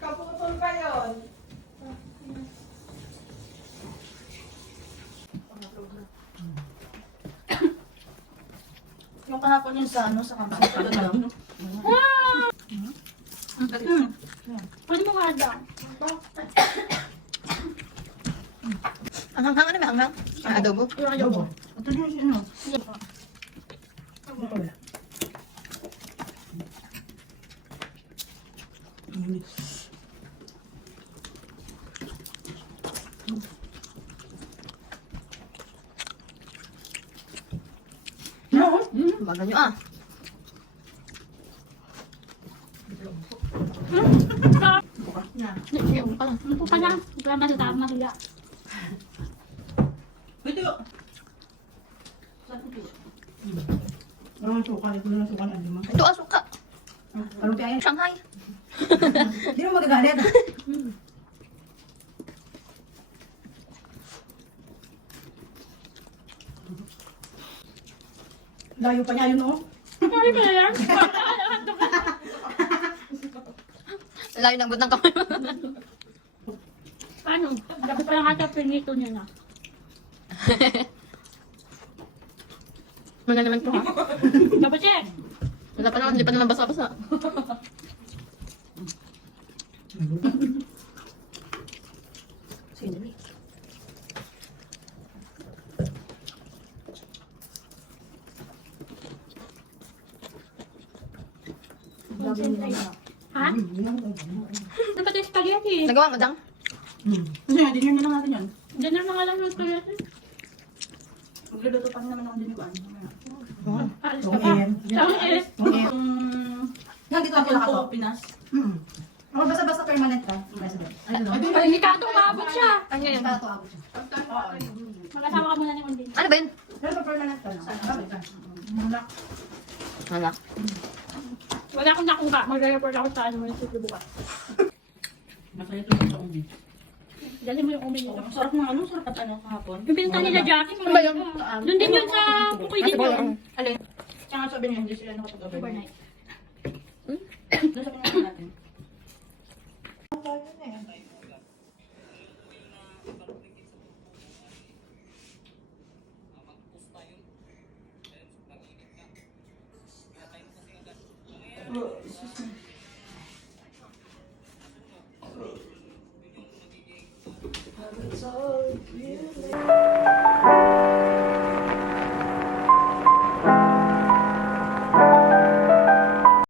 Kaputol pa yun. Yung kahapon yun sa ano, sa kamay. Pwede mo nga daw. Ang hanghang, ano may hanghang? Ang adobo. Yung adobo. Ito din siya, no? Baga nyo ah. Sige, upo ka lang. Upo ka lang. Wala na sa taas mahiga. Ito yun. Ano ang suka? Ito na suka ng lima. Ito ah, suka. Ano kaya? Shanghai. Hindi mo magagalit. Layo pa niya yun, no? Pwede ba yan? Layo ng butang kamay. Paano? Dapat pala nga pinito niya na. Mga naman to ha. Dapat yan. Wala pa naman, hindi pa naman basa-basa. Sino eh? Ha? Dapat yung spaghetti. Nagawa mo, Dang? Kasi nga, dinner na lang natin yan. Diyan na nga lang yung spaghetti. Magluluto pa rin naman ako diniban. Alis ka pa. Tawag is. Nga, dito ako nakato. Pinas. Ako basta-basta permanent ka. Ay, hindi ka ito umabot siya. Ano yun? Basta ako siya. Magkasama ka muna ni Undin. Ano ba yun? Pero pa permanent ka na. Mula. Wala. Wala akong nakuha. Mag-report ako sa ano mo yung sityo bukas. Masaya ito sa ubi. Dali mo yung umin nito. Sarap ng ano, sarap at ano kahapon. Yung pinunta nila Jackie. Ano ba yun? Doon din yun sa Pukoy din yun. Alin? Kaya nga sabi niya, hindi sila nakapag-overnight. Overnight. Doon sabi naman natin.